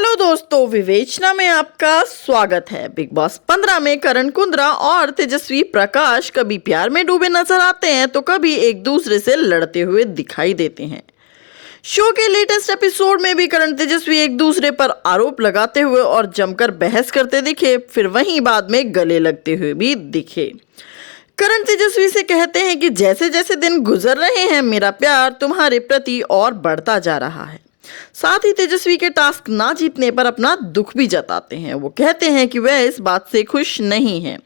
Hello दोस्तों, विवेचना में आपका स्वागत है। बिग बॉस 15 में करण कुंद्रा और तेजस्वी प्रकाश कभी प्यार में डूबे नजर आते हैं तो कभी एक दूसरे से लड़ते हुए दिखाई देते हैं। शो के लेटेस्ट एपिसोड में भी करण तेजस्वी एक दूसरे पर आरोप लगाते हुए और जमकर बहस करते दिखे, फिर वहीं बाद में गले लगते हुए भी दिखे। करण तेजस्वी से कहते हैं कि जैसे जैसे दिन गुजर रहे हैं मेरा प्यार तुम्हारे प्रति और बढ़ता जा रहा है। साथ ही तेजस्वी के टास्क ना जीतने पर अपना दुख भी जताते हैं। वो कहते हैं कि वह इस बात से खुश नहीं है।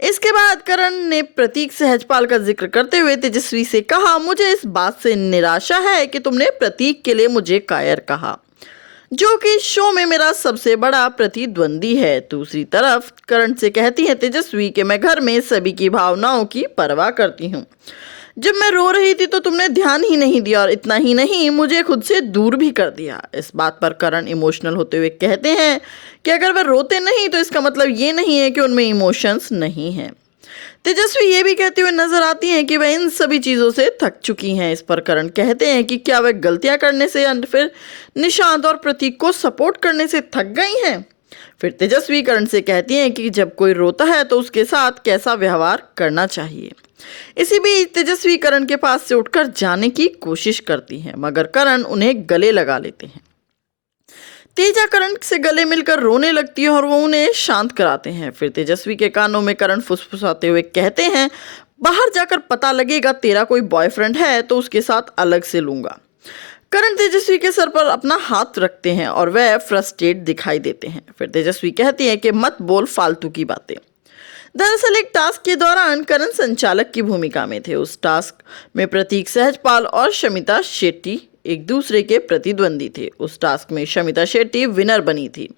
इसके बाद करण ने प्रतीक सहजपाल का जिक्र करते हुए तेजस्वी से कहा, मुझे इस बात से निराशा है कि तुमने प्रतीक के लिए मुझे कायर कहा, जो कि शो में मेरा सबसे बड़ा प्रतिद्वंदी है। दूसरी तरफ करण से कहती है तेजस्वी कि मैं घर में सभी की भावनाओं की परवाह करती हूँ। जब मैं रो रही थी तो तुमने ध्यान ही नहीं दिया और इतना ही नहीं मुझे खुद से दूर भी कर दिया। इस बात पर करण इमोशनल होते हुए कहते हैं कि अगर वह रोते नहीं तो इसका मतलब ये नहीं है कि उनमें इमोशंस नहीं हैं। तेजस्वी ये भी कहते हुए नजर आती हैं कि वह इन सभी चीज़ों से थक चुकी हैं। इस पर करण कहते हैं कि क्या वह गलतियां करने से या फिर निशांत और प्रतीक को सपोर्ट करने से थक गई हैं। फिर तेजस्वी करण से कहती हैं कि जब कोई रोता है तो उसके साथ कैसा व्यवहार करना चाहिए। इसी बीच तेजस्वी करण के पास से उठकर जाने की कोशिश करती हैं, मगर करण उन्हें गले लगा लेते हैं। तेजा करण से गले मिलकर रोने लगती है और वो उन्हें शांत कराते हैं। फिर तेजस्वी के कानों में करण फुसफुसाते हुए कहते हैं, बाहर जाकर पता लगेगा तेरा कोई बॉयफ्रेंड है तो उसके साथ अलग से लूंगा। करण तेजस्वी के सर पर अपना हाथ रखते हैं और वह फ्रस्ट्रेट दिखाई देते हैं। फिर तेजस्वी कहती है कि मत बोल फालतू की बातें। दरअसल एक टास्क के दौरान करण संचालक की भूमिका में थे। उस टास्क में प्रतीक सहजपाल और शमिता शेट्टी एक दूसरे के प्रतिद्वंदी थे। उस टास्क में शमिता शेट्टी विनर बनी थी।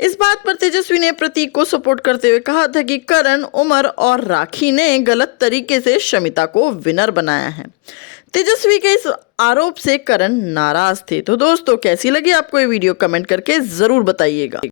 इस बात पर तेजस्वी ने प्रतीक को सपोर्ट करते हुए कहा था कि करण, उमर और राखी ने गलत तरीके से शमिता को विनर बनाया है। तेजस्वी के इस आरोप से करण नाराज थे। तो दोस्तों, कैसी लगी आपको ये वीडियो, कमेंट करके जरूर बताइएगा।